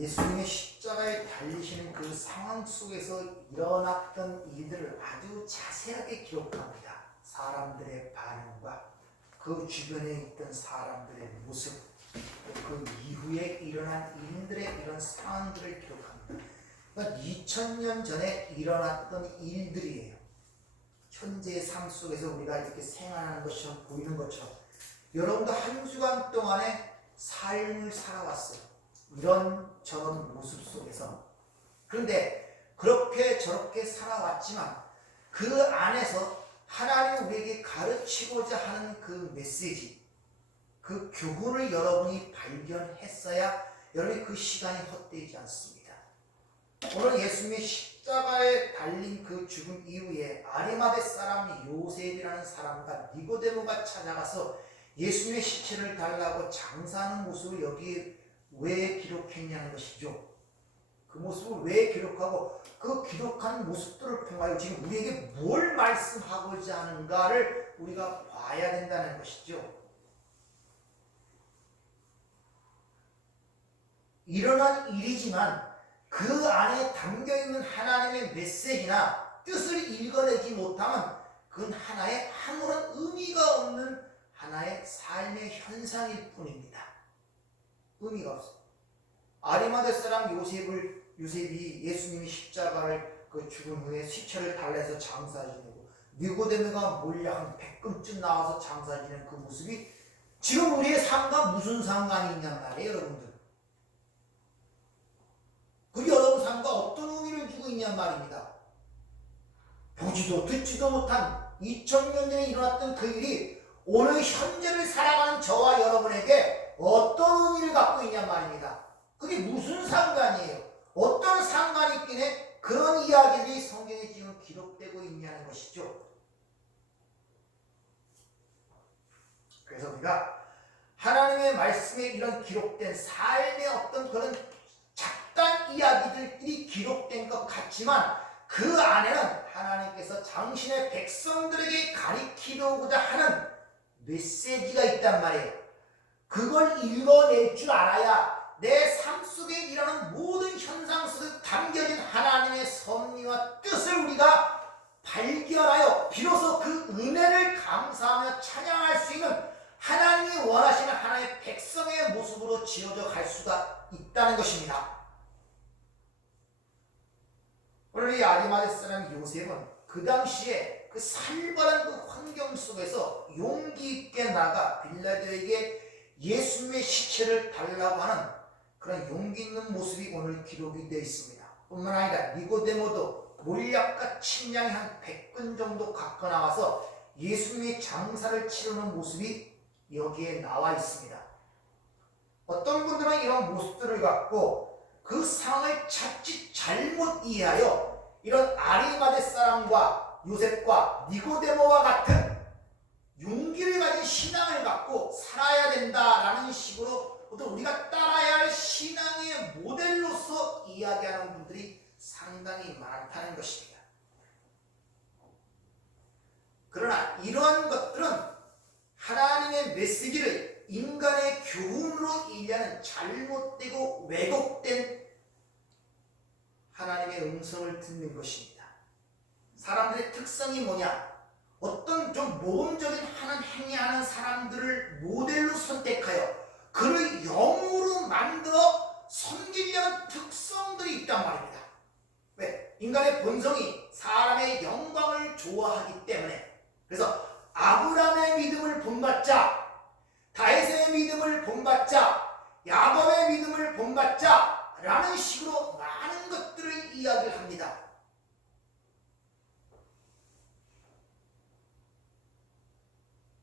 예수님의 십자가에 달리시는 그 상황 속에서 일어났던 일들을 아주 자세하게 기록합니다. 사람들의 반응과 그 주변에 있던 사람들의 모습, 그 이후에 일어난 일들의 이런 상황들을 기록합니다. 그러니까 2000년 전에 일어났던 일들이에요. 현재의 삶 속에서 우리가 이렇게 생활하는 것처럼 보이는 것처럼 여러분도 한 주간 동안의 삶을 살아왔어요. 이런 저런 모습 속에서. 그런데 그렇게 저렇게 살아왔지만 그 안에서 하나님이 우리에게 가르치고자 하는 그 메시지, 그 교훈을 여러분이 발견했어야 여러분이 그 시간이 헛되지 않습니다. 오늘 예수님의 십자가에 달린 그 죽음 이후에 아리마대 사람 요셉이라는 사람과 니고데모가 찾아가서 예수님의 시체를 달라고 장사하는 모습을 여기에 왜 기록했냐는 것이죠. 그 모습을 왜 기록하고 그 기록한 모습들을 통하여 지금 우리에게 뭘 말씀하고자 하는가를 우리가 봐야 된다는 것이죠. 일어난 일이지만 그 안에 담겨있는 하나님의 메시지나 뜻을 읽어내지 못하면 그건 하나의 아무런 의미가 없는 하나의 삶의 현상일 뿐입니다. 의미가 없어요. 아리마대 사람 요셉이 예수님이 십자가를 죽은 후에 시체를 달래서 장사 지내고 니고데모가 몰래 한 100금쯤 나와서 장사 지내는 그 모습이 지금 우리의 삶과 무슨 상관이 있냔 말이에요, 여러분들. 그 여러분 삶과 어떤 의미를 주고 있냔 말입니다. 보지도 듣지도 못한 2000년 전에 일어났던 그 일이 오늘 현재를 살아가는 저와 여러분에게 어떤 의미를 갖고 있냔 말입니다. 그게 무슨 상관이에요? 어떤 상관이 있기에 그런 이야기들이 성경에 지금 기록되고 있냐는 것이죠. 그래서 우리가 하나님의 말씀에 이런 기록된 삶의 어떤 그런 작단 이야기들이 기록된 것 같지만 그 안에는 하나님께서 당신의 백성들에게 가리키려고자 하는 메시지가 있단 말이에요. 그걸 읽어낼 줄 알아야 내 삶 속에 일어나는 모든 현상 속에 담겨진 하나님의 섭리와 뜻을 우리가 발견하여 비로소 그 은혜를 감사하며 찬양할 수 있는 하나님이 원하시는 하나님의 백성의 모습으로 지어져 갈 수가 있다는 것입니다. 오늘 이 아리마대 사람 요셉은 그 당시에 그 살벌한 그 환경 속에서 용기 있게 나가 빌라도에게 예수님의 시체를 달라고 하는 그런 용기 있는 모습이 오늘 기록이 되어 있습니다. 뿐만 아니라 니고데모도 몰약과 침량이 한 100근 정도 갖고 나와서 예수님의 장사를 치르는 모습이 여기에 나와 있습니다. 어떤 분들은 이런 모습들을 갖고 그 상황을 자칫 잘못 이해하여 이런 아리마대 사람과 요셉과 니고데모와 같은 용기를 가진 신앙을 갖고 살아야 된다라는 식으로 어떤 우리가 따라야 할 신앙의 모델로서 이야기하는 분들이 상당히 많다는 것입니다. 그러나 이러한 것들은 하나님의 메시지를 인간의 교훈으로 이해하는 잘못되고 왜곡된 하나님의 음성을 듣는 것입니다. 사람들의 특성이 뭐냐? 어떤 좀 모범적인 하는 행위하는 사람들을 모델로 선택하여 그를 영으로 만들어 섬기려는 특성들이 있단 말입니다. 왜? 인간의 본성이 사람의 영광을 좋아하기 때문에. 그래서 아브라함의 믿음을 본받자, 다윗의 믿음을 본받자, 야곱의 믿음을 본받자 라는 식으로 많은 것들을 이야기를 합니다.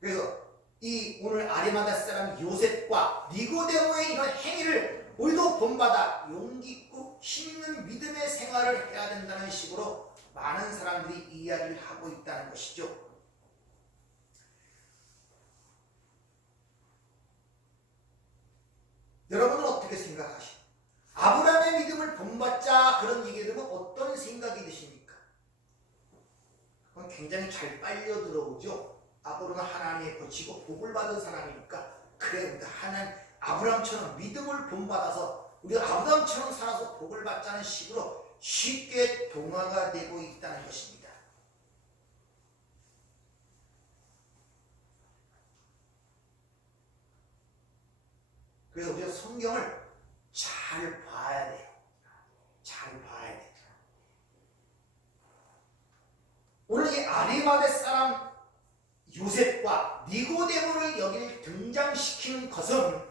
그래서 이 오늘 아리마다 사람 요셉과 니고데모의 이런 행위를 우리도 본받아 용기 있고 힘있는 믿음의 생활을 해야 된다는 식으로 많은 사람들이 이야기를 하고 있다는 것이죠. 여러분은 어떻게 생각하십니까? 아브라함의 믿음을 본받자 그런 얘기를 들으면 어떤 생각이 드십니까? 그건 굉장히 잘 빨려 들어오죠. 아브라함은 하나님의 거치고 복을 받은 사람이니까 그래 우리가 하나님 아브라함처럼 믿음을 본받아서 우리가 아브라함처럼 살아서 복을 받자는 식으로 쉽게 동화가 되고 있다는 것입니다. 그래서 우리가 성경을 잘 봐야 돼요. 잘 봐야 돼요. 오늘 이 아리마대 사람 요셉과 니고데모를 여기 등장시키는 것은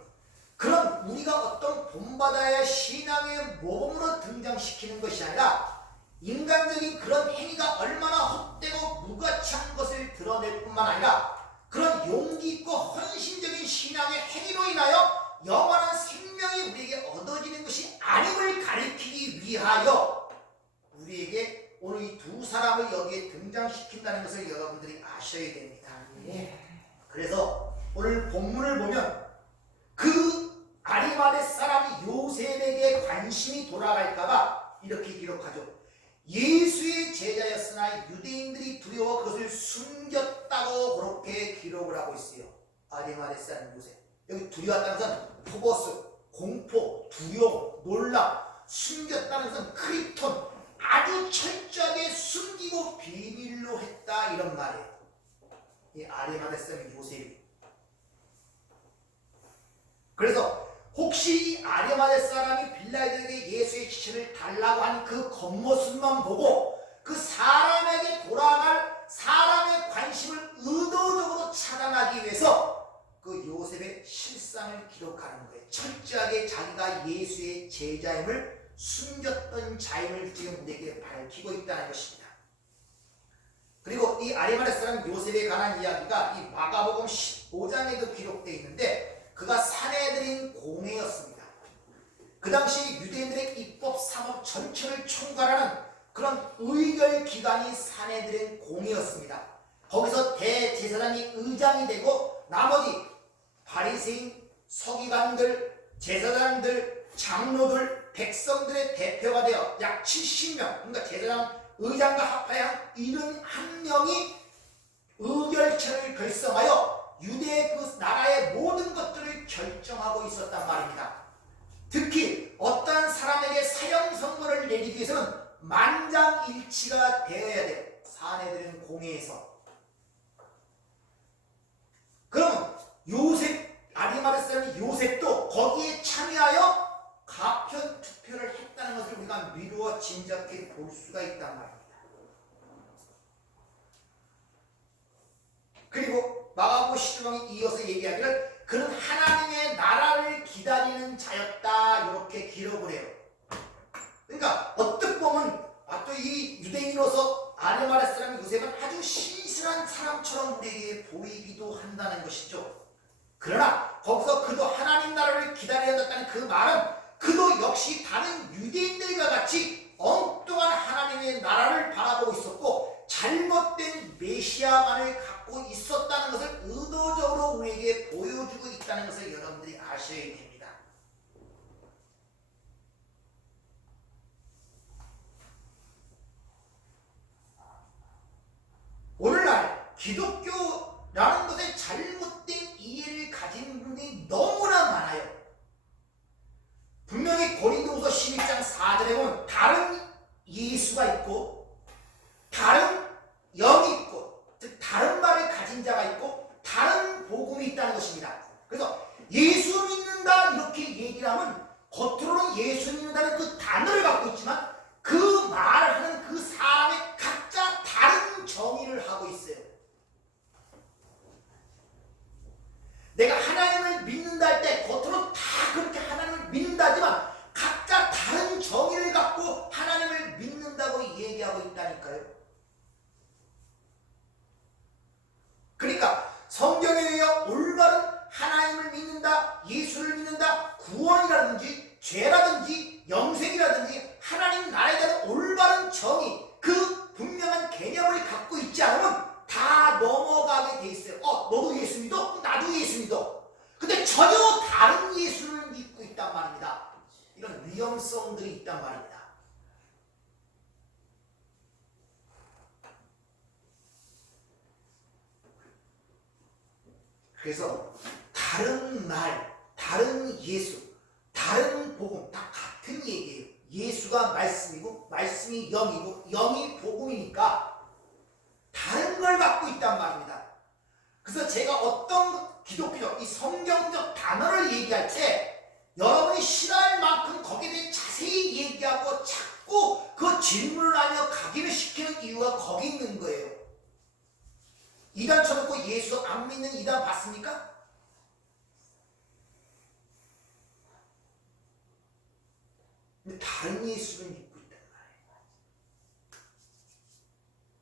그런 우리가 어떤 본받아야 신앙의 모범으로 등장시키는 것이 아니라 인간적인 그런 행위가 얼마나 헛되고 무가치한 것을 드러낼 뿐만 아니라 그런 용기 있고 헌신적인 신앙의 행위로 인하여 영원한 생명이 우리에게 얻어지는 것이 아님을 가리키기 위하여 우리에게 오늘 이 두 사람을 여기에 등장시킨다는 것을 여러분들이 아셔야 됩니다. 그래서 오늘 본문을 보면 그 아리마대 사람 요셉에게 관심이 돌아갈까봐 이렇게 기록하죠. 예수의 제자였으나 유대인들이 두려워 그것을 숨겼다고 그렇게 기록을 하고 있어요. 아리마대 사람 요셉. 여기 두려웠다는 것은 포버스, 공포, 두려움, 놀람, 숨겼다는 것은 크리톤, 아주 철저하게 숨기고 비밀로 했다 이런 말이에요. 이 아리마대 사람 요셉이. 그래서 혹시 이 아리마대 사람이 빌라에게 예수의 지체를 달라고 하는 그 겉모습만 보고 그 사람에게 돌아갈 사람의 관심을 의도적으로 차단하기 위해서 그 요셉의 실상을 기록하는 거예요. 철저하게 자기가 예수의 제자임을 숨겼던 자임을 지금 우리에게 밝히고 있다는 것입니다. 그리고 이 아리마대 사람 요셉에 관한 이야기가 이 마가복음 15장에도 기록되어 있는데 그가 사내들인 공회였습니다. 그 당시 유대인들의 입법 사법 전체를 총괄하는 그런 의결 기관이 사내들인 공회였습니다. 거기서 대제사장이 의장이 되고 나머지 바리새인, 서기관들, 제사장들, 장로들, 백성들의 대표가 되어 약 70명, 그러니까 제사장 의장과 합하여 71명이 의결체를 결성하여 유대의 그 나라의 모든 것들을 결정하고 있었단 말입니다. 특히 어떠한 사람에게 사형 선고를 내리기 위해서는 만장일치가 되어야 돼요. 사내들은 공회에서. 그럼 요셉, 아리마대 사람 요셉도 거기에 참여하여 가편 투표를 했다는 것을 우리가 미루어 짐작해 볼 수가 있단 말입니다. 그리고 마가복음 15장이 이어서 얘기하기를 그는 하나님의 나라를 기다리는 자였다 이렇게 기록을 해요. 그러니까 어떻게 보면 또 이 유대인으로서 아리마대 사람 요셉은 아주 신실한 사람처럼 우리에게 보이기도 한다는 것이죠. 그러나 거기서 그도 하나님 나라를 기다려야 그 말은 그도 역시 다른 유대인들과 같이 엉뚱한 하나님의 나라를 바라보고 있었고 잘못된 메시아만을 갖고 있었다는 것을 의도적으로 우리에게 보여주고 있다는 것을 여러분들이 아셔야 됩니다. 오늘날 기독교라는 것에 잘못된 이해를 가진 분들이 너무나 많아요. 분명히 고린도후서 12장 4절에 보면 다른 예수가 있고 다른 영이 있고 즉 다른 말을 가진 자가 있고 다른 복음이 있다는 것입니다. 그래서 예수 믿는다 이렇게 얘기를 하면 겉으로는 예수 믿는다는 그 단어를 갖고 있지만 그 말을 하는 그 사람의 각자 다른 정의를 하고 있어요. 내가 하나님을 믿는다 할 때 겉으로 다 그렇게 하나님을 믿는다지만 각자 다른 정의를 갖고 하나님을 믿는다고 얘기하고 있다니까요. 그러니까 성경에 의해 올바른 하나님을 믿는다, 예수를 믿는다, 구원이라든지 죄라든지 영생이라든지 하나님 나라에 대한 올바른 정의, 그 분명한 개념을 갖고 있지 않으면 다 넘어가게 돼 있어요. 너도 예수 믿어? 나도 예수 믿어. 근데 전혀 다른 예수를 믿고 있단 말입니다. 이런 위험성들이 있단 말입니다. 그래서 다른 말, 다른 예수, 다른 복음 다 같은 얘기예요. 예수가 말씀이고 말씀이 영이고 영이 복음이니까 다른 걸 갖고 있단 말입니다. 그래서 제가 어떤 기독교적 이 성경적 단어를 얘기할 때 여러분이 싫어할 만큼 거기에 대해 자세히 얘기하고 자꾸 그 질문을 하며 각인을 시키는 이유가 거기 있는 거예요. 이단 쳐놓고 예수 안 믿는 이단 봤습니까? 근데 다른 예수를 믿고 있단 말이에요.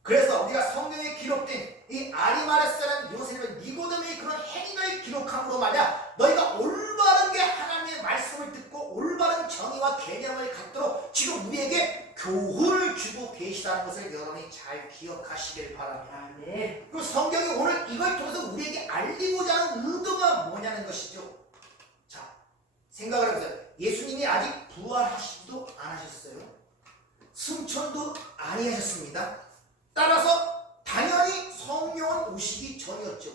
그래서 우리가 성경에 기록된 이 아리마레스라는 요셉은 니고데모의 그런 행위를 기록함으로 말이야 너희가 올바르게 하나님의 말씀을 듣고 올바른 정의와 개념을 갖도록 지금 우리에게 교훈을 주고 계시다는 것을 여러분이 잘 기억하시길 바랍니다. 네. 그리고 성경이 오늘 이걸 통해서 우리에게 알리고자 하는 의도가 뭐냐는 것이죠. 자, 생각을 해보세요. 예수님이 아직 부활하시지도 않으셨어요. 승천도 아니하셨습니다. 따라서 당연히 성령은 오시기 전이었죠.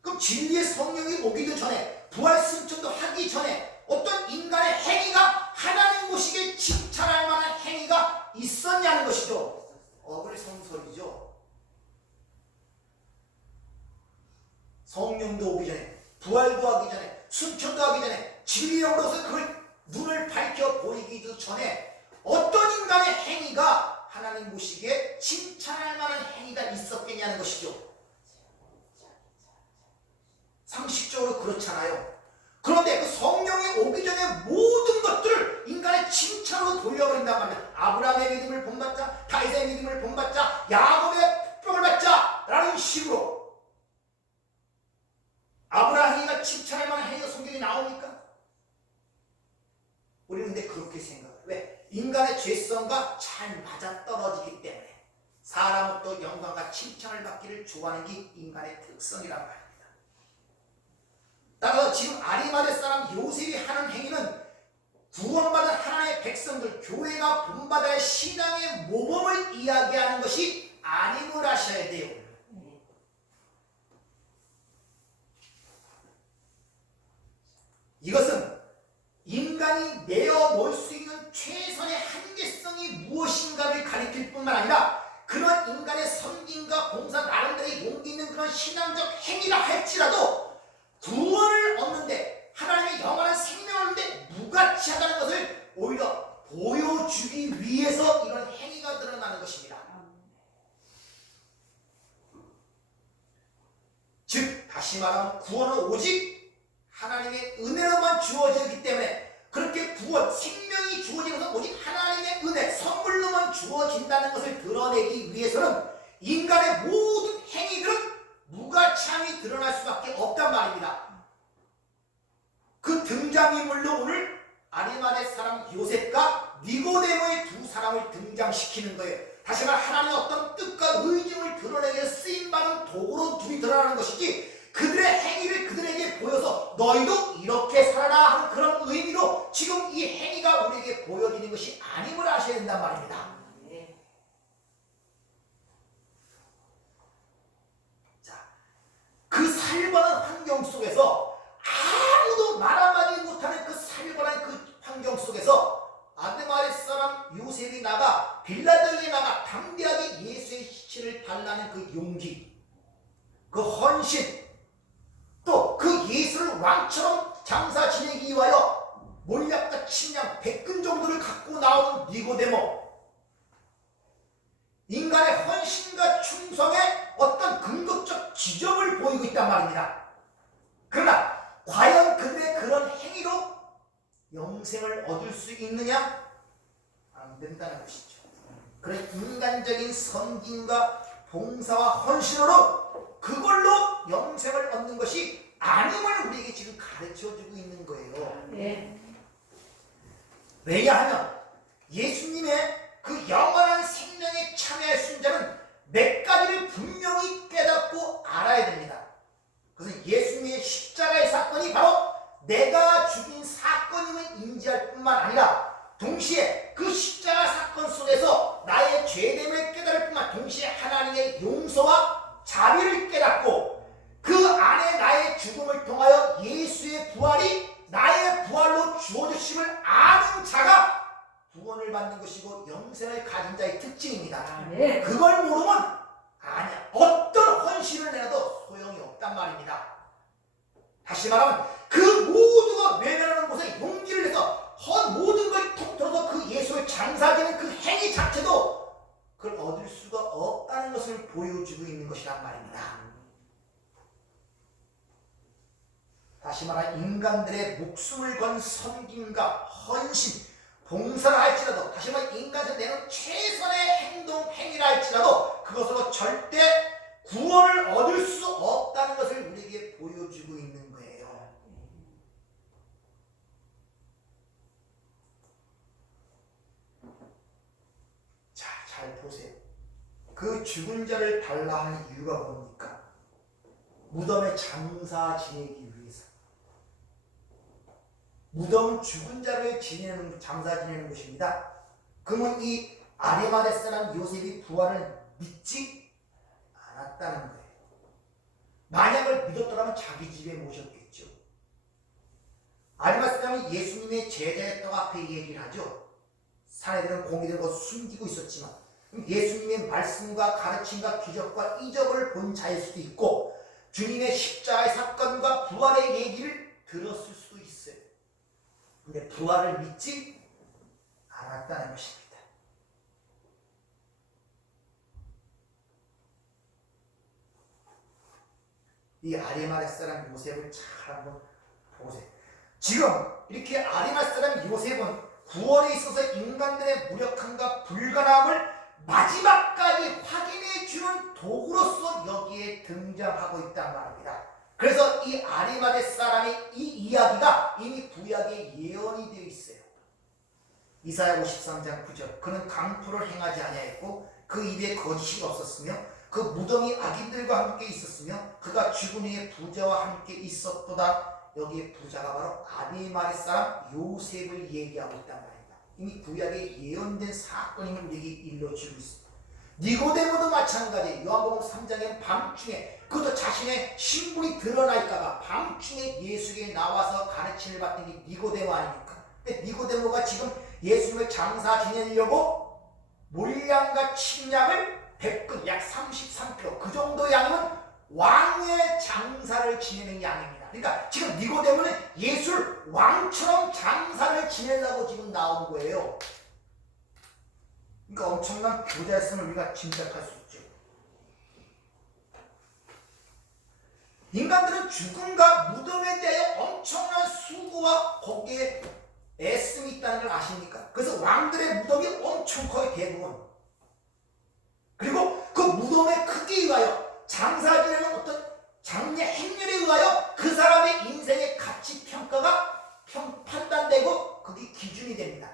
그럼 진리의 성령이 오기도 전에 부활 승천도 하기 전에 어떤 인간의 행위가 하나님 보시기에 칭찬할 만한 행위가 있었냐는 것이죠. 어불성설이죠. 성령도 오기 전에 부활도 하기 전에 승천도 하기 전에 진리의 영으로서 그걸 눈을 밝혀 보이기도 전에 어떤 인간의 행위가 하나님 보시기에 칭찬할 만한 행위가 있었겠냐는 것이죠. 상식적으로 그렇잖아요. 그런데 그 성령이 오기 전에 모든 것들을 인간의 칭찬으로 돌려버린단 말이에요. 아브라함의 믿음을 본받자, 다윗의 믿음을 본받자, 야곱의 축복을 받자 라는 식으로. 아브라함 행위가 칭찬할 만한 행위가 성경에 나옵니까? 우리는 근데 그렇게 생각해요. 왜? 인간의 죄성과 잘 맞아떨어지기 때문에 사람은 또 영광과 칭찬을 받기를 좋아하는 게 인간의 특성이란 말입니다. 따라서 지금 아리마대 사람 요셉이 하는 행위는 구원받은 하나님의 백성들, 교회가 본받아야 할 신앙의 모범을 이야기하는 것이 아님을 하셔야 돼요. 이것은 인간이 내어놓을 수 있는 최선의 한계성이 무엇인가를 가리킬 뿐만 아니라 그런 인간의 섬김과 봉사 나름대로의 용기 있는 그런 신앙적 행위라 할지라도 구원을 얻는데 하나님의 영원한 생명을 얻는데 무가치하다는 것을 오히려 보여주기 위해서 이런 행위가 드러나는 것입니다. 즉 다시 말하면 구원은 오직 하나님의 은혜로만 주어지기 때문에 그렇게 구원, 생명이 주어지는 것은 오직 하나님의 은혜, 선물로만 주어진다는 것을 드러내기 위해서는 인간의 모든 행위들은 무가치함이 드러날 수밖에 없단 말입니다. 그 등장인물로 오늘 아리마대 사람 요셉과 니고데모의 두 사람을 등장시키는 거예요. 다시 말해 하나님의 어떤 뜻과 의중을 드러내기 위해 쓰임받은 도구로 둘이 드러나는 것이지 그들의 행위를 그들에게 보여서 너희도 이렇게 살아라 하는 그런 의미로 지금 이 행위가 우리에게 보여지는 것이 아님을 아셔야 된단 말입니다. 자, 그 살벌한 환경 속에서 아무도 말 한마디 못하는 그 살벌한 그 환경 속에서 아드마레 사람 요셉이 나가 빌라도에 나가 담대하게 예수의 시체를 달라는 그 용기, 그 헌신, 또 그 예수를 왕처럼 장사 지내기 위하여 몰약과 침량 100근 정도를 갖고 나온 니고데모, 인간의 헌신과 충성의 어떤 근거적 지점을 보이고 있단 말입니다. 그러나 과연 그들의 그런 행위로 영생을 얻을 수 있느냐? 안 된다는 것이죠. 그런 인간적인 섬김과 봉사와 헌신으로 그걸로 영생을 얻는 것이 아님을 우리에게 지금 가르쳐주고 있는 거예요. 네. 왜냐하면 예수님의 그 영원한 생명에 참여할 수 있는 자는 몇 가지를 분명히 깨닫고 알아야 됩니다. 그것은 예수님의 십자가의 사건이 바로 내가 죽인 사건임을 인지할 뿐만 아니라 동시에 그 십자가 사건 속에서 나의 죄됨을 깨달을 뿐만 동시에 하나님의 용서와 자비를 깨닫고 그 안에 나의 죽음을 통하여 예수의 부활이 나의 부활로 주어주심을 것이고 영생을 가진 자의 특징입니다. 네. 그걸 모르면 아니야. 어떤 헌신을 내놔도 소용이 없단 말입니다. 다시 말하면 그 모두가 외면하는 곳에 용기를 내서 모든 걸 통틀어서 그 예수의 장사되는 그 행위 자체도 그걸 얻을 수가 없다는 것을 보여주고 있는 것이란 말입니다. 다시 말하면 인간들의 목숨을 건 섬김과 헌신, 봉사를 할지라도, 다시 말하면 인간에서 내는 최선의 행동, 행위를 할지라도 그것으로 절대 구원을 얻을 수 없다는 것을 우리에게 보여주고 있는 거예요. 자, 잘 보세요. 그 죽은 자를 달라 하는 이유가 뭡니까? 무덤에 장사 지내기 위해서. 무덤은 죽은 자를 장사 지내는 곳입니다. 그러면 이 아리마대 사람 요셉이 부활을 믿지 않았다는 거예요. 만약을 믿었더라면 자기 집에 모셨겠죠. 아리마대 사람은 예수님의 제자였다고 앞에 얘기를 하죠. 사내들은 공의된 것을 숨기고 있었지만 예수님의 말씀과 가르침과 기적과 이적을 본 자일 수도 있고 주님의 십자가의 사건과 부활의 얘기를 들었을 수도 있어요. 근데 부활을 믿지 않았다는 것입니다. 이 아리마대 사람 요셉을 잘 한번 보세요. 지금 이렇게 아리마대 사람 요셉은 구원에 있어서 인간들의 무력함과 불가능함을 마지막까지 확인해 주는 도구로서 여기에 등장하고 있단 말입니다. 그래서 이 아리마대 사람의 이 이야기가 이미 구약에 예언이 되어 있어요. 이사야 53장 9절. 그는 강포를 행하지 아니하였고 그 입에 거짓이 없었으며 그 무덤이 악인들과 함께 있었으며 그가 죽은 후에 부자와 함께 있었도다. 여기에 부자가 바로 아리마대 사람 요셉을 얘기하고 있단 말입니다. 이미 구약에 예언된 사건임을 우리에게 일러주고 있습니다. 니고데모도 마찬가지. 요한복음 3장에 밤중에 그것도 자신의 신분이 드러날까봐 밤중에 예수에게 나와서 가르침을 받던 게 니고데모 아닙니까? 근데 니고데모가 지금 예수님을 장사 지내려고 몰량과 침략을 100근 약 33kg 그 정도 양이면 왕의 장사를 지내는 양입니다. 그러니까 지금 니고데모는 예수를 왕처럼 장사를 지내려고 지금 나온 거예요. 그러니까 엄청난 부자였음을 우리가 짐작할 수 있죠. 인간들은 죽음과 무덤에 대해 엄청난 수고와 거기에 애씀이 있다는 걸 아십니까? 그래서 왕들의 무덤이 엄청 커요, 대부분. 그리고 그 무덤의 크기에 의하여 장사 지내는 어떤 장래 행렬에 의하여 그 사람의 인생의 가치 평가가 판단되고 그게 기준이 됩니다.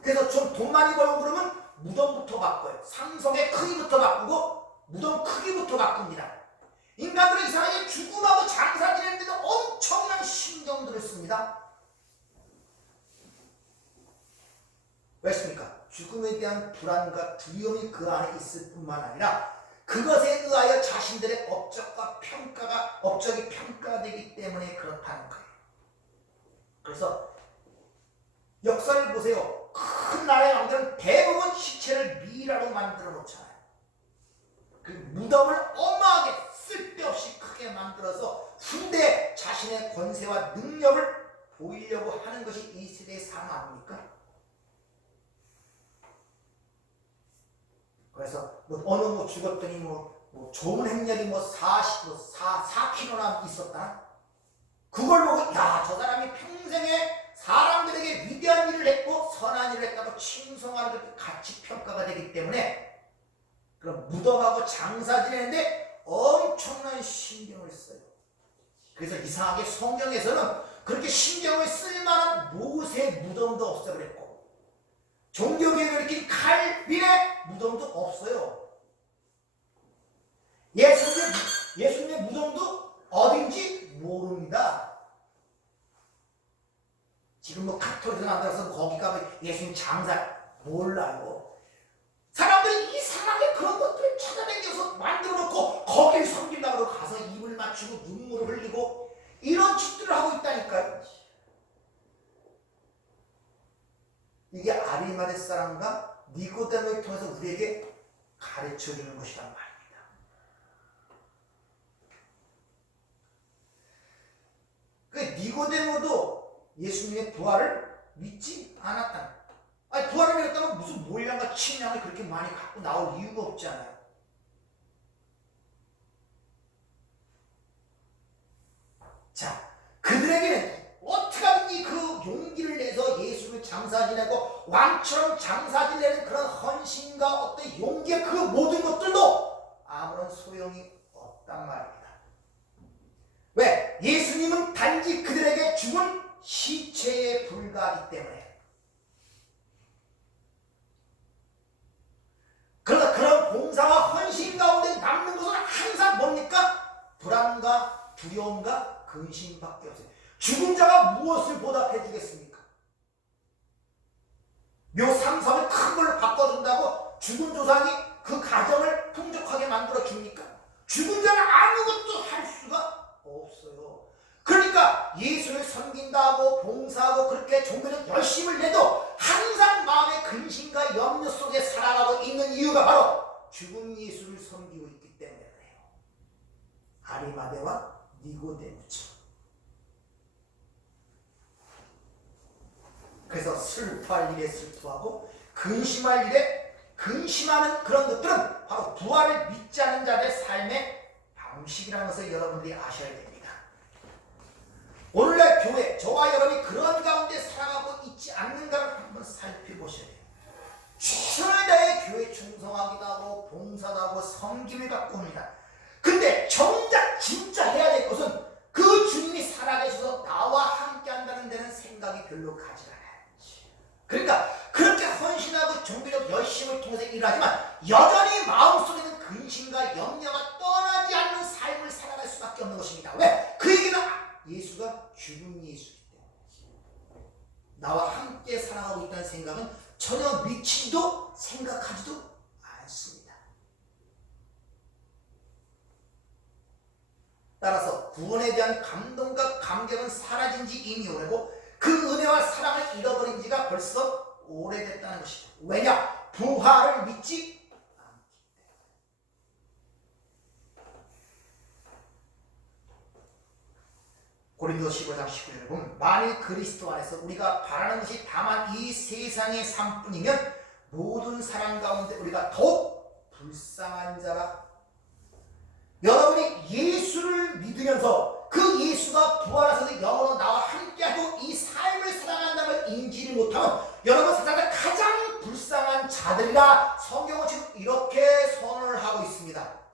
그래서 좀 돈 많이 벌고 그러면 무덤부터 바꿔요. 상속의 크기부터 바꾸고 무덤 크기부터 바꿉니다. 인간들은 이상하게 죽음하고 장사 지내는 데도 엄청난 신경들을 씁니다. 왜습니까? 죽음에 대한 불안과 두려움이 그 안에 있을 뿐만 아니라 그것에 의하여 자신들의 업적이 평가되기 때문에 그렇다는 거예요. 그래서 역사를 보세요. 큰 나라의 왕들은 대부분 시체를 미라로 만들어 놓잖아요. 그 무덤을 어마하게 쓸데없이 크게 만들어서 후대에 자신의 권세와 능력을 보이려고 하는 것이 이 시대의 삶 아닙니까? 그래서 어느 죽었더니 좋은 행렬이 4kg나 있었다. 그걸 보고 야, 저 사람이 평생에 사람들에게 위대한 일을 했고 선한 일을 했다고 칭송하는 것이 가치 평가가 되기 때문에 그럼 무덤하고 장사 지내는데 엄청난 신경을 써요. 그래서 이상하게 성경에서는 그렇게 신경을 쓸 만한 모세 무덤도 없어 그랬고 종교계를 일으킨 칼빈의 무덤도 없어요. 예수님의 무덤도 어딘지 모릅니다. 지금 카톨릭에 만들어서 거기 가면 예수님 장사 몰라요. 사람들이 이상하게 그런 것들을 찾아다녀서 만들어 놓고 거기를 섬긴다고 가서 입을 맞추고 눈물을 흘리고 이런 짓들을 하고 있다니까요. 이게 아리마대 사람과 니고데모를 통해서 우리에게 가르쳐 주는 것이란 말입니다. 그 니고데모도 예수님의 부활을 믿지 않았다. 아니, 부활을 믿었다면 무슨 몰량과 침량을 그렇게 많이 갖고 나올 이유가 없잖아요. 자, 그들에게는 어떻게 하든지 그 용기를 내서 예수를 장사 지내고 왕처럼 장사 지내는 그런 헌신과 어떤 용기의 그 모든 것들도 아무런 소용이 없단 말입니다. 왜? 예수님은 단지 그들에게 죽은 시체에 불과하기 때문에. 그러나 그런 봉사와 헌신 가운데 남는 것은 항상 뭡니까? 불안과 두려움과 근심밖에 없어요. 죽은 자가 무엇을 보답해 주겠습니까? 묘 3, 3을 큰 걸로 바꿔준다고 죽은 조상이 그 가정을 풍족하게 만들어 줍니까? 죽은 자는 아무것도 할 수가 없어요. 그러니까 예수를 섬긴다고 봉사하고 그렇게 종교적 열심을 내도 항상 마음의 근심과 염려 속에 살아가고 있는 이유가 바로 죽은 예수를 섬기고 있기 때문에 그래요. 아리마대와 니고데모처럼. 그래서 슬퍼할 일에 슬퍼하고 근심할 일에 근심하는 그런 것들은 바로 부활을 믿지 않은 자들의 삶의 방식이라는 것을 여러분들이 아셔야 됩니다. 오늘날 교회, 저와 여러분이 그런 가운데 살아가고 있지 않는가를 한번 살펴보셔야 돼요. 최선을 다해 교회 충성하기도 하고 봉사도 하고 섬김을 갖고 옵니다. 근데 정작 진짜 해야 될 것은 그 주님이 살아계셔서 나와 함께 한다는 데는 생각이 별로 가지 않아요. 그러니까 그렇게 헌신하고 종교적 열심을 통해서 일하지만 여전히 마음속에는 근심과 염려가 떠나지 않는 삶을 살아갈 수밖에 없는 것입니다. 왜? 그 얘기는 예수가 죽은 예수이기 때문에 나와 함께 살아가고 있다는 생각은 전혀 미치지도 생각하지도 않습니다. 따라서 구원에 대한 감동과 감격은 사라진 지 이미 오래고 그 은혜와 사랑을 잃어버린 지가 벌써 오래됐다는 것이죠. 왜냐? 부활을 믿지 않기 때문에. 고린도 15장 19절에 보면 만일 그리스도 안에서 우리가 바라는 것이 다만 이 세상의 삶뿐이면 모든 사람 가운데 우리가 더욱 불쌍한 자라. 여러분이 예수를 믿으면서 그 예수가 부활하셔서 영원히 나와 함께하고 이 삶을 살아간다는 걸 인지를 못하면 여러분 세상에 가장 불쌍한 자들이라 성경은 지금 이렇게 선언을 하고 있습니다.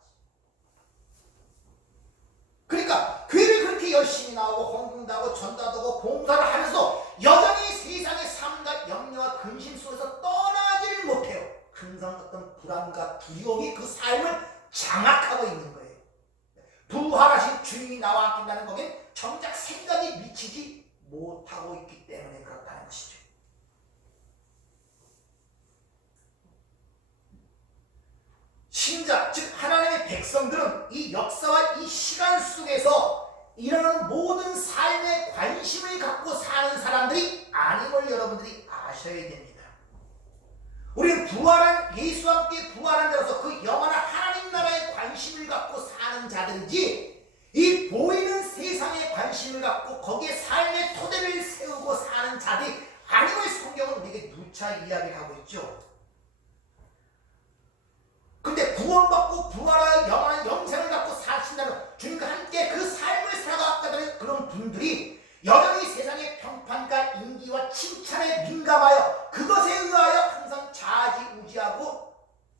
그러니까 교회를 그렇게 열심히 나오고 헌금도 하고 전도하고 봉사를 하면서 여전히 세상의 삶과 염려와 근심 속에서 떠나지를 못해요. 항상 어떤 불안과 두려움이 그 삶을 장악하고 있는 거예요. 부활하신 주님이 나와 함께한다는 거긴 정작 생각이 미치지 못하고 있기 때문에 그렇다는 것이죠. 신자, 즉 하나님의 백성들은 이 역사와 이 시간 속에서 이러한 모든 삶에 관심을 갖고 사는 사람들이 아님을 여러분들이 아셔야 됩니다. 우리는 부활한 예수와 함께 부활한 자로서 그 영원한 하나님 나라에 관심을 갖고 사는 자들이지 이 보이는 세상에 관심을 갖고 거기에 삶의 토대를 세우고 사는 자들이 아님을 성경은 우리에게 누차 이야기를 하고 있죠. 근데 구원받고 부활하여 영원한 영생을 갖고 사신다는 주님과 함께 그 삶을 살아가는 그런 분들이 여전히 세상의 평판과 인기와 칭찬에 민감하여 그것에 의하여 항상 좌지우지하고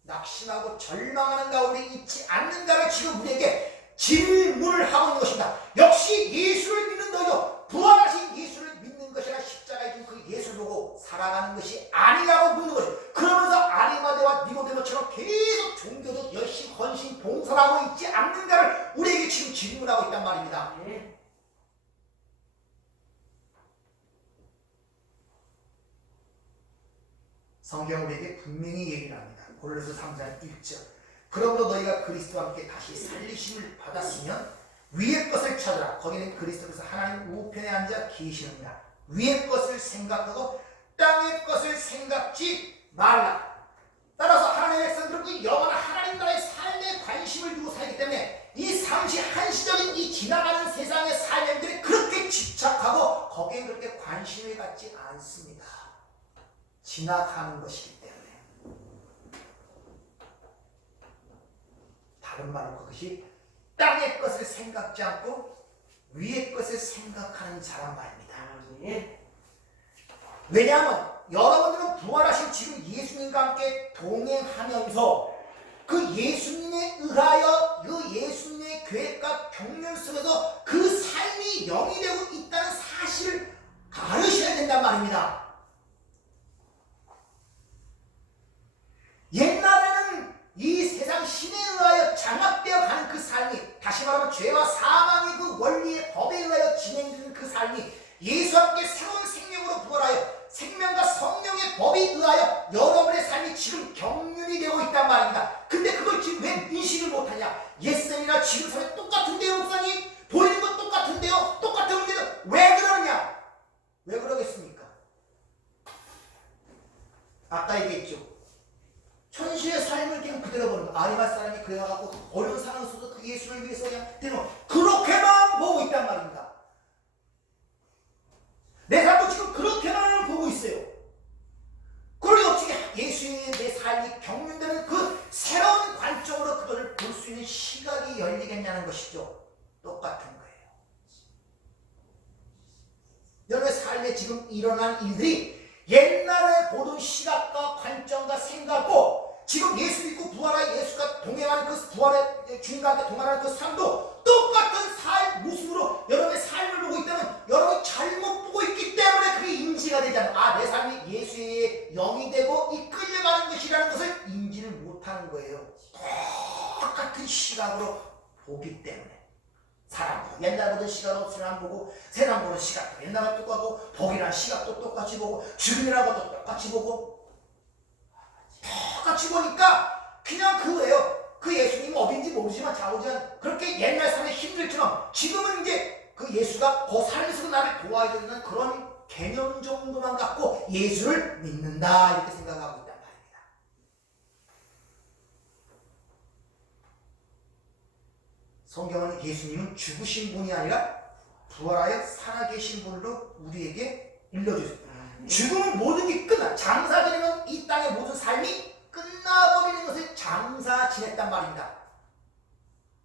낙심하고 절망하는 가운데 있지 않는가를 지금 우리에게 질문을 하고 있는 것입니다. 역시 예수를 믿는 너희도 부활하신 예수를 믿는 것이라 십자가에 준 그 예수를 보고 살아가는 것이 아니냐고 묻는 것이죠. 그러면서 아리마대와 니고데모처럼 계속 종교적 열심, 헌신, 봉사를 하고 있지 않는가를 우리에게 지금 질문하고 있단 말입니다. 성경 우리에게 분명히 얘기를 합니다. 고린도서 3장 1절. 그러므로 너희가 그리스도와 함께 다시 살리심을 받았으면 위의 것을 찾으라. 거기는 그리스도께서 하나님 우편에 앉아 계시느니라. 위의 것을 생각하고 땅의 것을 생각지 말라. 따라서 하나님의 백성들은 그 영원한 하나님 나라의 삶에 관심을 두고 살기 때문에 이 잠시 한시적인 이 지나가는 세상의 삶들이 그렇게 집착하고 거기에 그렇게 관심을 갖지 않습니다. 지나가는 것이기 때문에. 다른 말로 그것이 땅의 것을 생각지 않고 위의 것을 생각하는 자란 말입니다. 왜냐하면 여러분들은 부활하신 지금 예수님과 함께 동행하면서 그 예수님에 의하여 그 예수님의 계획과 경륜 속에서 그 삶이 영이 되고 있다는 사실을 알으셔야 된단 말입니다. 옛날에는 이 세상 신에 의하여 장악되어 가는 그 삶이, 다시 말하면 죄와 사망의 그 원리의 법에 의하여 진행되는 그 삶이 예수와 함께 새로운 생명으로 부활하여 생명과 성령의 법에 의하여 여러분의 삶이 지금 경륜이 되고 있단 말입니다. 근데 그걸 지금 왜 인식을 못하냐? 옛생이나 지금 삶이 똑같은데요, 목사님? 보이는 건 똑같은데요? 똑같은데요? 왜 그러느냐? 왜 그러겠습니까? 아까 얘기했죠. 천시의 삶을 그냥 그대로 보는 거. 아리마 사람이 그래가지고 어려운 상황 속에서 그 예수를 위해서 그냥 되는 그렇게만 보고 있단 말입니다. 내 삶도 지금 그렇게만 보고 있어요. 그러니 어떻게 예수님의 내 삶이 경륜되는 그 새로운 관점으로 그것을 볼 수 있는 시각이 열리겠냐는 것이죠. 똑같은 거예요. 여러분의 삶에 지금 일어난 일들이 옛날에 보던 시각과 관점과 생각고 지금 예수 믿고 부활한 예수가 동행하는 그 부활의 주님과 함께 동행하는 그 삶도 똑같은 삶 모습으로 여러분의 삶을 보고 있다면 여러분이 잘못 보고 있기 때문에 그게 인지가 되잖아요. 아, 내 삶이 예수의 영이 되고 이끌려가는 것이라는 것을 인지를 못하는 거예요. 똑같은 시각으로 보기 때문에. 사람 보고 옛날 보던 시각으로 세상 보고 세상 보는 시각도 옛날과 똑같고 복이라는 시각도 똑같이 보고 죽음이라는 것도 똑같이 보고 똑같이 보니까 그냥 그거예요. 그 예수님은 어딘지 모르지만 좌우지만 그렇게 옛날 삶에 힘들지만 지금은 이제 그 예수가 그 삶에서 나를 도와야 된다는 그런 개념 정도만 갖고 예수를 믿는다 이렇게 생각하고 있단 말입니다. 성경은 예수님은 죽으신 분이 아니라 부활하여 살아계신 분으로 우리에게 일러주셨습니다. 죽음은 모든 게 끝나. 장사 지내면 이 땅의 모든 삶이 끝나버리는 것을 장사 지냈단 말입니다.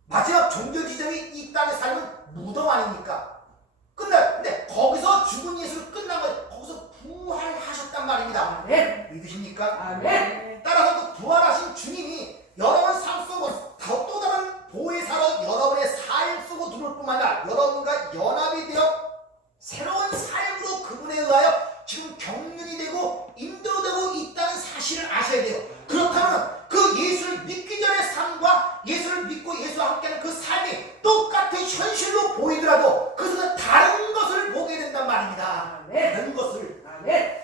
마지막 종결 지점이 이 땅의 삶은 무덤 아닙니까? 끝나요. 근데 거기서 죽은 예수를 끝난 거예요. 거기서 부활하셨단 말입니다. 아멘. 믿으십니까? 아멘. 따라서 그 부활하신 주님이 여러분 삶 속으로 또 다른 보혜사로 여러분의 삶 속으로 들어올 뿐만 아니라 여러분과 연합이 되어 새로운 삶으로 그분에 의하여 지금 경륜이 되고 인도되고 있다는 사실을 아셔야 돼요. 그렇다면 그 예수를 믿기 전의 삶과 예수를 믿고 예수와 함께하는 그 삶이 똑같은 현실로 보이더라도 그것은 다른 것을 보게 된단 말입니다. 아멘. 다른 것을. 아멘.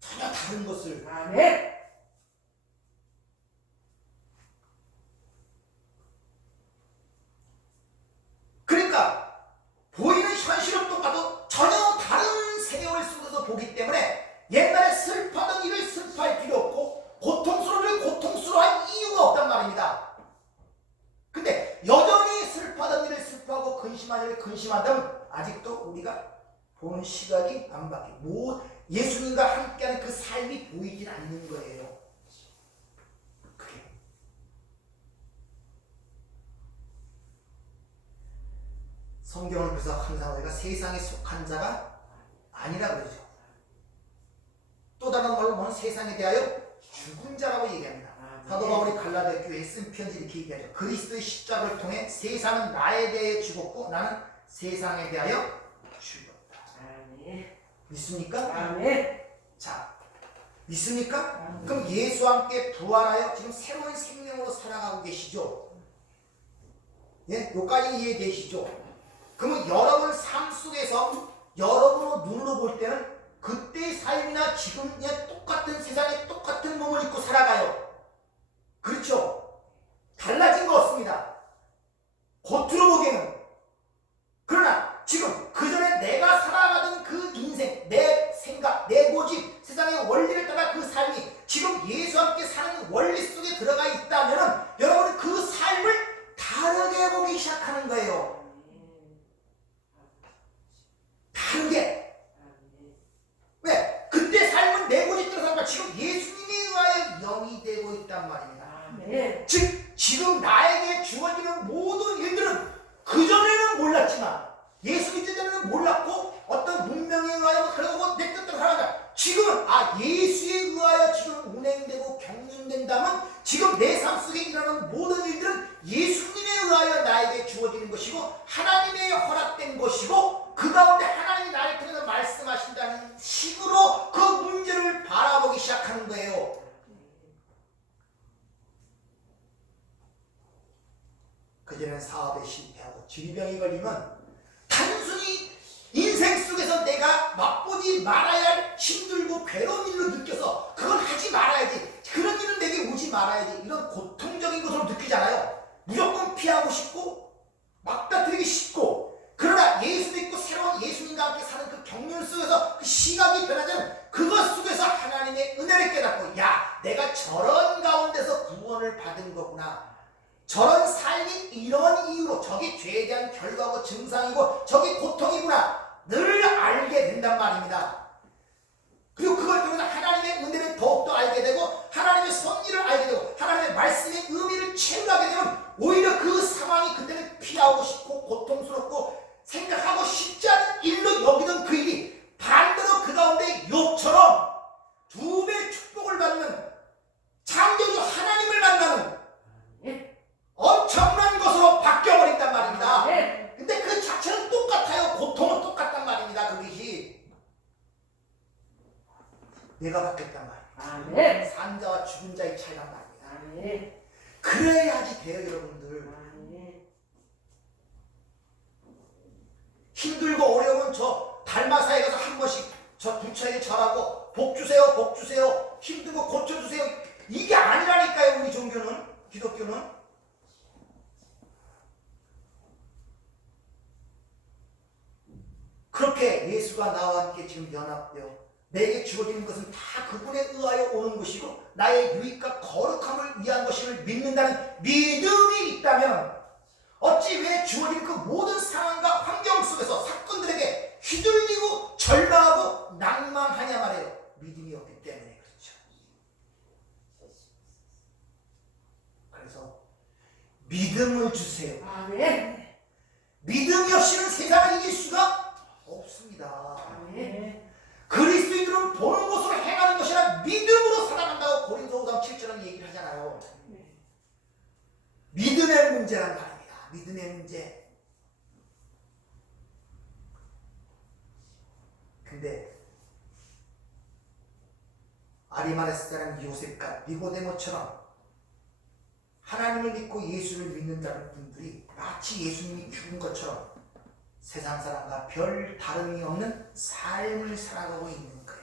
전혀 다른 것을. 아멘. 그러니까 보이는 현실은 똑같아도 전혀 다른 세계를 속에서 보기 때문에 옛날에 슬퍼하던 일을 슬퍼할 필요 없고 고통스러운 일을 고통스러워할 이유가 없단 말입니다. 근데 여전히 슬퍼하던 일을 슬퍼하고 근심하는 일을 근심한다면 아직도 우리가 보는 시각이 안 바뀌고 예수님과 함께하는 그 삶이 보이질 않는 거예요. 그게 성경을 그래서 항상 우리가 세상에 속한 자가 아니라 그러죠. 또 다른 말로 보면 세상에 대하여 죽은 자라고 얘기합니다. 사도 바울이 갈라디아 교회에 쓴 편지 이렇게 얘기하죠. 그리스도의 십자가를 통해 세상은 나에 대해 죽었고 나는 세상에 대하여 죽었다. 아멘. 믿습니까? 아멘. 자, 믿습니까? 그럼 예수와 함께 부활하여 지금 새로운 생명으로 살아가고 계시죠? 예? 여기까지 이해되시죠? 그러면 여러분 삶 속에서 여러분의 눈으로 볼 때는 그때의 삶이나 지금의 똑같은 세상에 똑같은 몸을 입고 살아가요. 그렇죠? 달라진 거 없습니다. 겉으로 보기에는. 그러나 지금 그 전에 내가 살아가던 그 인생, 내 생각, 내 고집, 예수 믿기 전에는 몰랐고 어떤 문명에 의하여 그러고 내 뜻대로 살아간다. 지금은 예수에 의하여 지금 운행되고 경륜된다면 지금 내 삶 속에 일어나는 모든 일들은 예수님에 의하여 나에게 주어지는 것이고 하나님의 허락된 것이고 그 가운데 하나님이 나를 통해서 말씀하신다는 식으로 그 문제를 바라보기 시작하는 거예요. 그전엔 사업에 실패하고 질병이 걸리면 단순히 인생 속에서 내가 맛보지 말아야 할 힘들고 괴로운 일로 느껴서 그걸 하지 말아야지, 그런 일은 내게 오지 말아야지, 이런 고통적인 것으로 느끼잖아요. 무조건 피하고 싶고 막다트리기 쉽고, 그러나 예수 믿고 새로운 예수님과 함께 사는 그 경륜 속에서 그 시각이 변하자면 그것 속에서 하나님의 은혜를 깨닫고, 야, 내가 저런 가운데서 구원을 받은 거구나, 저런 삶이 이런 이유로 저게 죄에 대한 결과고 증상이고 저게 고통이구나 늘 알게 된단 말입니다. 그리고 그걸 통해서 하나님의 은혜를 더욱더 알게 되고 하나님의 섭리를 알게 되고 하나님의 말씀의 의미를 체험하게 되면 오히려 그 상황이 그때는 피하고 싶고 고통스럽고 생각하고 싶지 않은 일로 여기던 그 일이 반대로 그 가운데 욥처럼 두 배의 축복을 받는, 창조주 하나님을 만나는 엄청난 것으로 바뀌어버린단 말입니다. 근데 그 자체는 똑같아요. 고통은 똑같단 말입니다. 그것이 내가 바뀌었단 말입니다. 산 자와 죽은 자의 차이란 말입니다. 그래야지 돼요, 여러분들. 힘들고 어려우면 저 달마사에 가서 한 번씩 저 부처에게 절하고 복 주세요, 복 주세요, 힘들고 고쳐주세요, 이게 아니라니까요. 우리 종교는, 기독교는. 그렇게 예수가 나와 함께 지금 연합되어 내게 주어지는 것은 다 그분에 의하여 오는 것이고 나의 유익과 거룩함을 위한 것임을 믿는다는 믿음이 있다면 어찌 왜 주어진 그 모든 상황과 환경 속에서 사건들에게 휘둘리고 절망하고 낭망하냐 말이에요. 믿음이 없기 때문에 그렇죠. 그래서 믿음을 주세요. 믿음이 없이는 세상을 이길 수가 없습니다. 그리스도인들은 보는 것으로 행하는 것이라 믿음으로 살아간다고 고린도후서 7절은 얘기를 하잖아요. 믿음의 문제란 말입니다. 믿음의 문제. 근데 아리마레스 사람 요셉과 니고데모처럼 하나님을 믿고 예수를 믿는다는 분들이 마치 예수님이 죽은 것처럼 세상 사람과 별 다름이 없는 삶을 살아가고 있는 거예요.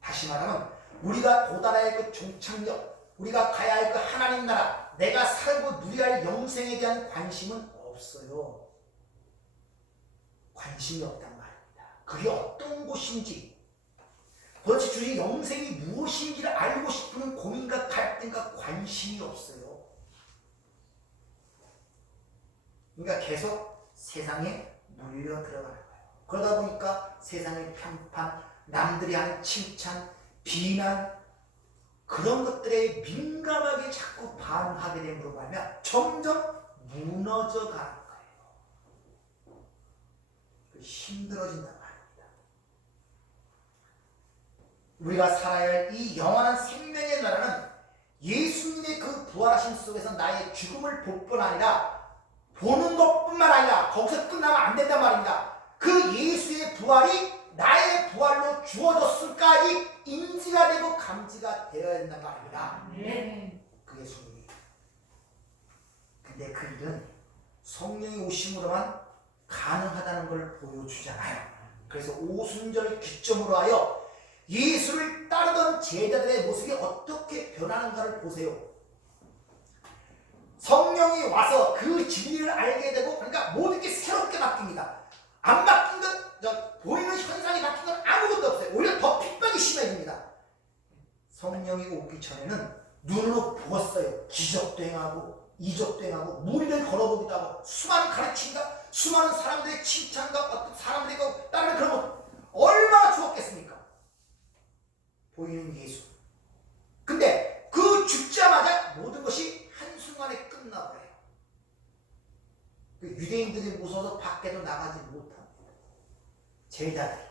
다시 말하면 우리가 도달해야 할 그 종착역, 우리가 가야 할 그 하나님 나라, 내가 살고 누려야 할 영생에 대한 관심은 없어요. 관심이 없단 말입니다. 그게 어떤 곳인지, 도대체 주의 영생이 무엇인지를 알고 싶은 고민과 갈등과 관심이 없어요. 그러니까 계속 세상에 물려 들어가는 거예요. 그러다 보니까 세상의 평판, 남들이 하는 칭찬, 비난, 그런 것들에 민감하게 자꾸 반응하게 됨으로 말하면 점점 무너져 가는 거예요. 힘들어진단 말입니다. 우리가 살아야 할 이 영원한 생명의 나라는 예수님의 그 부활하심 속에서 나의 죽음을 볼 뿐 아니라 보는 것뿐만 아니라 거기서 끝나면 안 된단 말입니다. 그 예수의 부활이 나의 부활로 주어졌을까지 인지가 되고 감지가 되어야 된단 말입니다. 그게 성령이. 근데 그 일은 성령이 오심으로만 가능하다는 걸 보여주잖아요. 그래서 오순절을 기점으로 하여 예수를 따르던 제자들의 모습이 어떻게 변하는가를 보세요. 성령이 와서 그 진리를 알게 되고, 그러니까 모든 게 새롭게 바뀝니다. 안 바뀐 건, 보이는 현상이 바뀐 건 아무것도 없어요. 오히려 더 핍박이 심해집니다. 성령이 오기 전에는 눈으로 보았어요. 기적도 행하고 이적도 행하고 무리를 걸어보기도 하고 수많은 가르침과 수많은 사람들의 칭찬과 어떤 사람들이 따르는 그런 것 얼마나 주었겠습니까? 보이는 예수. 근데 그 죽자마자 모든 것이 한순간에 끝나버려요. 유대인들이 무서워서 밖에도 나가지 못합니다. 제자들이.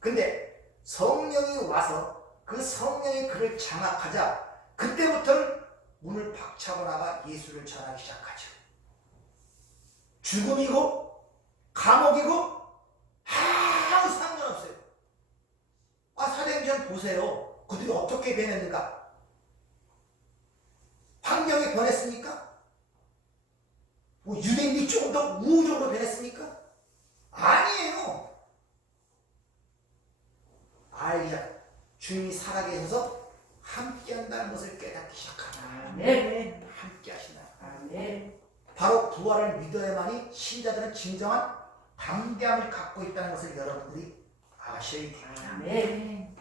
근데 성령이 와서 그 성령이 그를 장악하자 그때부터는 문을 박차고 나가 예수를 전하기 시작하죠. 죽음이고 감옥이고 아무 상관없어요. 사도행전 보세요. 그들이 어떻게 변했는가? 환경이 변했습니까? 유대인이 조금 더 우호적으로 변했습니까? 아니에요. 알리자 주님이 살아계셔서 함께한다는 것을 깨닫기 시작합니다. 아멘. 함께 하신다. 아멘. 바로 부활을 믿어야만이 신자들은 진정한 담대함을 갖고 있다는 것을 여러분들이 아셔야 됩니다. 아멘.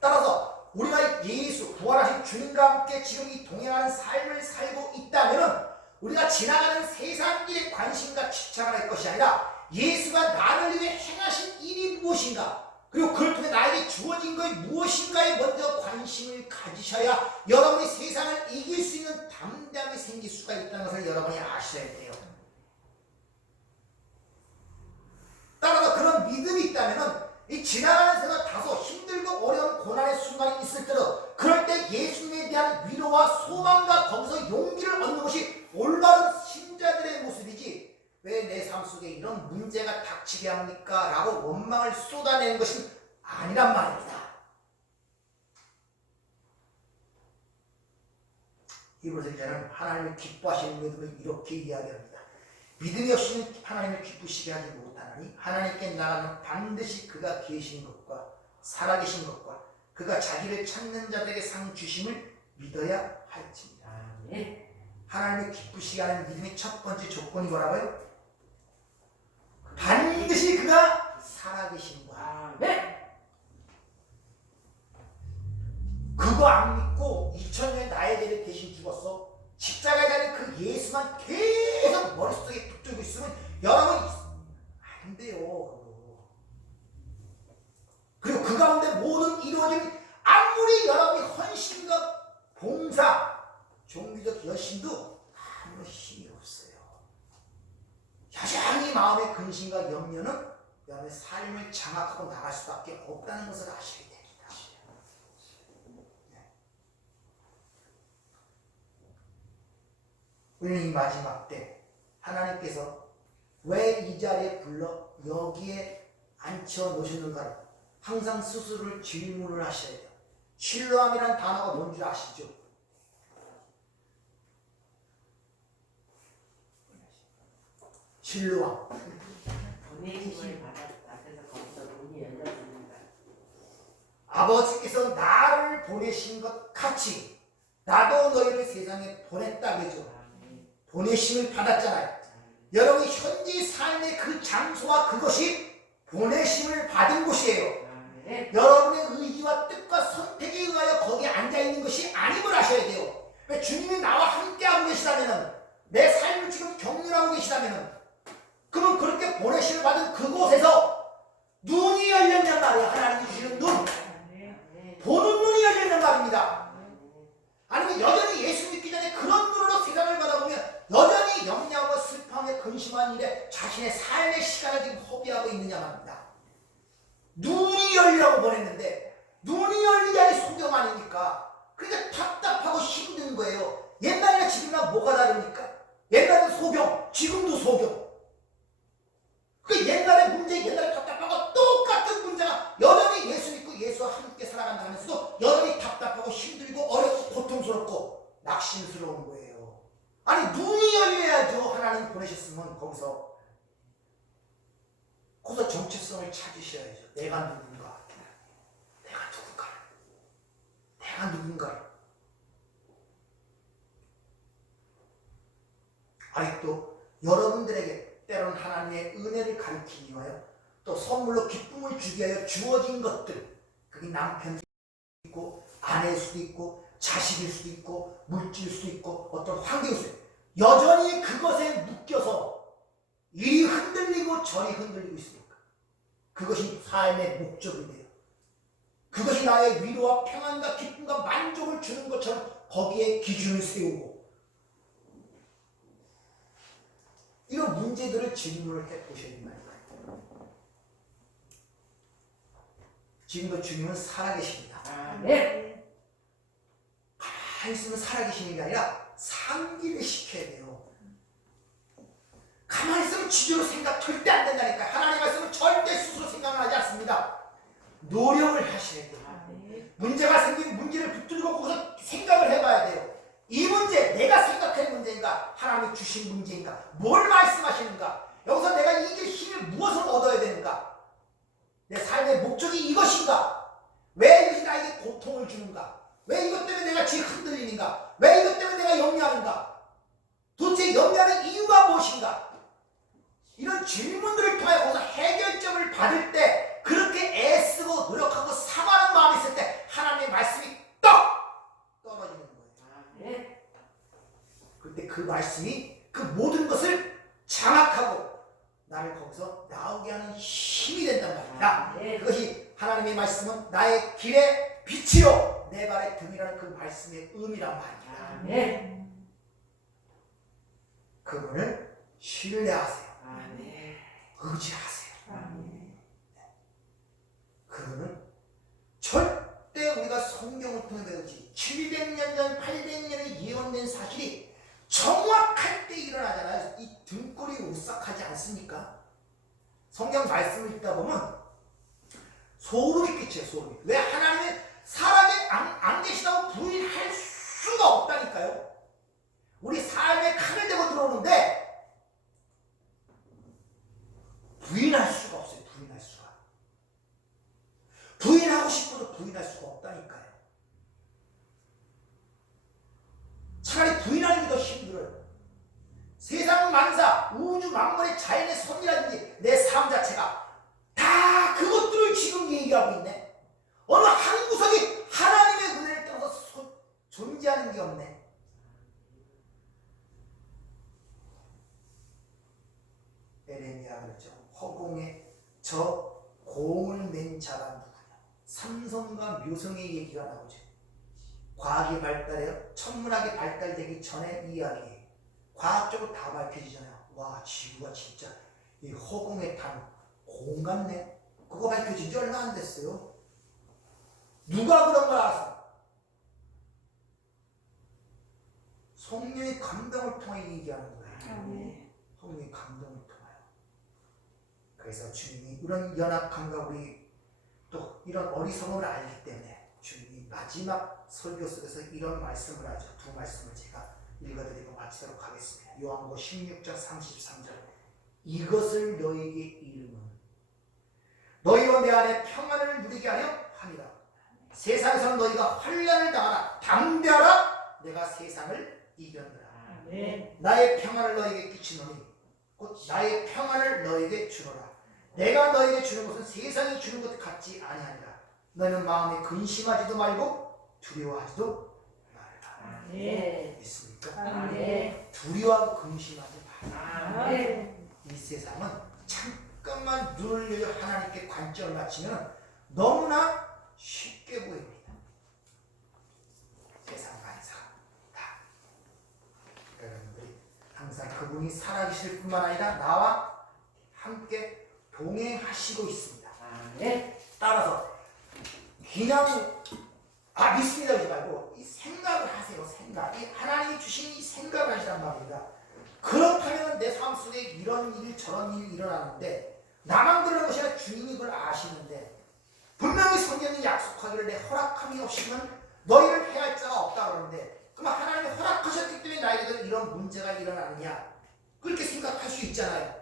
따라서 우리가 예수 부활하신 주님과 함께 지금 이 동행하는 삶을 살고 있다면 우리가 지나가는 세상 일에 관심과 집착을 할 것이 아니라 예수가 나를 위해 행하신 일이 무엇인가, 그리고 그를 통해 나에게 주어진 것이 무엇인가에 먼저 관심을 가지셔야 여러분이 세상을 이길 수 있는 담대함이 생길 수가 있다는 것을 여러분이 아셔야 돼요. 따라서 그런 믿음이 있다면 이 지나가는 세상 다소 힘들고 어려운 고난의 순간이 있을 때도 그럴 때 예수님에 대한 위로와 소망과 거기서 용기를 얻는 것이 올바른 신자들의 모습이지, 왜 내 삶 속에 이런 문제가 닥치게 합니까? 라고 원망을 쏟아내는 것이 아니란 말입니다. 이곳에 저는 하나님을 기뻐하시는 믿음을 이렇게 이야기합니다. 믿음이 없이는 하나님을 기쁘시게 하지 못하나니 하나님께 나가면 반드시 그가 계신 것과 살아계신 것과 그가 자기를 찾는 자들에게 상 주심을 믿어야 할지니라. 아멘. 하나님을 기쁘시게 하는 믿음의 첫 번째 조건이 뭐라고요? 반드시 그가 살아계신 거야. 아멘. 그거 안 믿고 2000년 나에 대해 대신 죽었어. 십자가에 달린 그 예수만 계속 머릿속에 붙들고 있으면 여러분 안 돼요. 그리고 그 가운데 모든 이루어진 아무리 여러분이 헌신과 봉사, 종교적 열심도 아무런 힘이 없어요. 여전히 마음의 근심과 염려는 여러분의 삶을 장악하고 나갈 수밖에 없다는 것을 아셔야 됩니다. 우리는 이 마지막 때 하나님께서 왜 이 자리에 불러 여기에 앉혀 놓으셨는가를 항상 스스로를 질문을 하셔야 돼요. 신뢰함이라는 단어가 뭔지 아시죠? 신뢰함. 보내심을 받았다. 그래서 거기서 문이 열렸습니다. 아버지께서 나를 보내신 것 같이 나도 너희를 세상에 보냈다 그죠? 아멘. 보내심을 받았잖아요. 여러분이 현재 삶의 그 장소와 그것이 보내심을 받은 곳이에요. 아멘. 여러분의 의지와 뜻과 선택에 의하여 거기에 앉아있는 것이 아님을 아셔야 돼요. 왜 주님이 나와 함께하고 계시다면, 내 삶을 지금 경륜하고 계시다면, 그러면 그렇게 보내심을 받은 그곳에서 눈이 열렸단 말이에요. 하나님이 주시는 눈, 아멘. 보는 눈이 열렸단 말입니다. 아니면 여전히 예수 믿기 전에 그런 눈으로 세상을 바라보면 여전히 염려하고 슬퍼하며 근심한 일에 자신의 삶의 시간을 지금 허비하고 있느냐 말입니다. 눈이 열리라고 보냈는데 눈이 열리자니 소경 아닙니까? 그러니까 답답하고 힘든 거예요. 옛날이나 지금이나 뭐가 다릅니까? 옛날에는 소경, 지금도 소경. 그 옛날의 문제, 옛날에 답답하고 똑같은 문제가 여전히 예수 믿고 예수와 함께 살아간다 하면서도 여전히 답답하고 힘들고 어렵고 고통스럽고 낙심스러운 거예요. 아니 눈이 열려야죠. 하나님 보내셨으면 거기서 정체성을 찾으셔야죠. 내가 누군가, 내가 누군가. 아직도 여러분들에게 때로는 하나님의 은혜를 가리키기 위하여 또 선물로 기쁨을 주기 위하여 주어진 것들, 그게 남편일 수도 있고 아내일 수도 있고 자식일 수도 있고 물질일 수도 있고 어떤 환경일 수도 있고 여전히 그것에 묶여서 이리 흔들리고 저리 흔들리고 있으니까 그것이 삶의 목적이 돼요. 그것이 나의 위로와 평안과 기쁨과 만족을 주는 것처럼 거기에 기준을 세우고 이런 문제들을 질문을 해보셔야 된다니까요. 지금도 주님은 살아계십니다. 네. 가만히 있으면 살아계시는 게 아니라 상기를 시켜야 돼요. 가만히 있으면 지저로 생각 절대 안 된다니까. 하나님 말씀은 절대 스스로 생각을 하지 않습니다. 노력을 하셔야 돼요. 문제가 생기면 문제를 붙들고 거기서 생각을 해봐야 돼요. 이 문제 내가 생각할 문제인가? 하나님이 주신 문제인가? 뭘 말씀하시는가? 여기서 내가 이길 힘을 무엇을 얻어야 되는가? 내 삶의 목적이 이것인가? 왜 이것이 나에게 고통을 주는가? 왜 이것 때문에 내가 지금 흔들리는가? 왜 이것 때문에 내가 염려하는가? 도대체 염려하는 이유가 무엇인가? 이런 질문들을 통해 거기서 해결점을 받을 때 그렇게 애쓰고 노력하고 사모하는 마음이 있을 때 하나님의 말씀이 떡 떨어지는 거예요. 그때 그 말씀이 그 모든 것을 장악하고 나를 거기서 나오게 하는 힘이 된단 말입니다. 그것이 하나님의 말씀은 나의 길의 빛이요 내 발의 등이라는 그 말씀의 의미란 말입니다. 그분을 신뢰하세요. 의지하세요. 그분은 절대 우리가 성경을 통해 배우지 700년 전 800년에 예언된 사실이 정확할 때 일어나잖아요. 이 등골이 오싹하지 않습니까? 성경 말씀을 읽다 보면 소름이 끼쳐요. 소름이. 왜 하나님이 사람이 안 계시다고 부인할 수가 없다니까요. 우리 삶에 칼을 대고 들어오는데 부인할 수가 없어요. 부인할 수가. 부인하고 싶어도 부인할 수가 없다니까요. 차라리 부인하는 게 더 힘들어요. 세상 만사, 우주 만물의 자연의 섭리라든지 내 삶 자체가 다 그것들을 지금 얘기하고 있네. 어느 한 구석이 하나님의 은혜를 떠나서 존재하는 게 없네. 에레미야가 그랬죠. 허공에 저 공을 맨 자가 누구냐. 삼성과 묘성의 얘기가 나오죠. 과학이 발달해요. 천문학이 발달되기 전에 이야기예요. 과학적으로 다 밝혀지잖아요. 와, 지구가 진짜 이 허공에 탄 공 같네. 그거 밝혀진 지 얼마 안 됐어요. 누가 그런 걸 알았어? 성령의 감동을 통해 얘기하는 거예요. 성령의 감동을 통하여. 그래서 주님이 이런 연약함과 우리 또 이런 어리석음을 알기 때문에 주님이 마지막 설교 속에서 이런 말씀을 하죠. 두 말씀을 제가 읽어드리고 마치도록 하겠습니다. 요한복음 16장 33절. 이것을 너에게 이름은 너희로 내 안에 평안을 누리게 하려 함이라. 세상에서는 너희가 환난을 당하라. 담대하라. 내가 세상을 이겼노라. 나의 평안을 너에게 끼치노니 곧 나의 평안을 너에게 주노라. 내가 너에게 주는 것은 세상이 주는 것 같지 아니하니라. 너는 마음에 근심하지도 말고 두려워하지도 말라. 있습니까? 두려워하고 근심하지 말라. 이 세상은 잠깐만 눈을 열려 하나님께 관점을 맞추면 너무나 쉽게 보입니다. 세상 만사 다. 여러분들이 항상 그분이 살아계실 뿐만 아니라 나와 함께 동행하시고 있습니다. 따라서 그냥 믿습니다 하지 말고 이 생각을 하세요. 생각. 이 하나님이 주신 이 생각을 하시란 말입니다. 그렇다면 내 삶 속에 이런 일 저런 일이 일어나는데 나만 그러는 것이 아니라 주님이 그걸 아시는데 분명히 성경이 약속하기를 내 허락함이 없이는 너희를 해할 자가 없다 그러는데 그럼 하나님이 허락하셨기 때문에 나에게도 이런 문제가 일어나느냐 그렇게 생각할 수 있잖아요.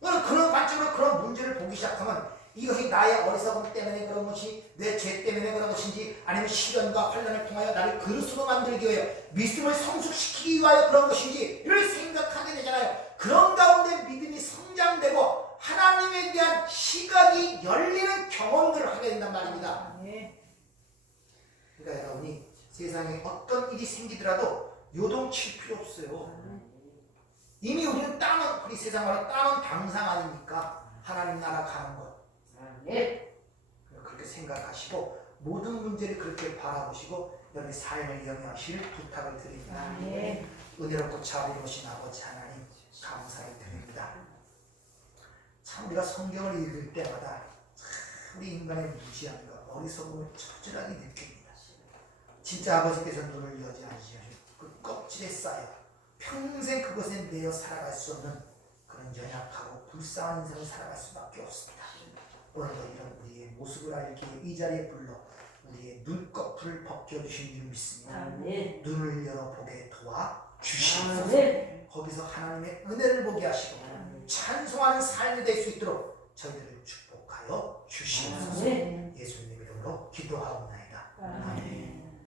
그런 관점으로 그런 문제를 보기 시작하면 이것이 나의 어리석음 때문에 그런 것이 내 죄 때문에 그런 것인지 아니면 시련과 환난을 통하여 나를 그릇으로 만들기 위하여 믿음을 성숙시키기 위하여 그런 것인지 이를 생각하게 되잖아요. 그런 가운데 믿음이 성장되고 하나님에 대한 시각이 열리는 경험들을 하게 된단 말입니다. 그러니까 여러분이 세상에 어떤 일이 생기더라도 요동칠 필요 없어요. 이미 우리는 우리 세상으로 따놓은 당상 아닙니까? 하나님 나라 가는 것. 그렇게 생각하시고 모든 문제를 그렇게 바라보시고 여러분의 삶을 영위하실 부탁을 드립니다. 아멘. 은혜롭고 자비로우신 아버지 하나님 감사를 드립니다. 참 우리가 성경을 읽을 때마다 참 우리 인간의 무지함과 어리석음을 처절하게 느낍니다. 진짜 아버지께서 눈을 여지 않으시고 그 껍질에 쌓여 평생 그것에 매여 살아갈 수 없는 그런 연약하고 불쌍한 인생을 살아갈 수밖에 없습니다. 오늘도 이런 우리의 모습을 알기에 이 자리에 불러 우리의 눈꺼풀을 벗겨주신 줄 믿습니다. 아멘. 눈을 열어보게 도와 주시옵소서. 아멘. 거기서 하나님의 은혜를 보게 하시고 찬송하는 삶이 될 수 있도록 저희들을 축복하여 주시옵소서. 아멘. 예수님 이름으로 기도하옵나이다. 아멘.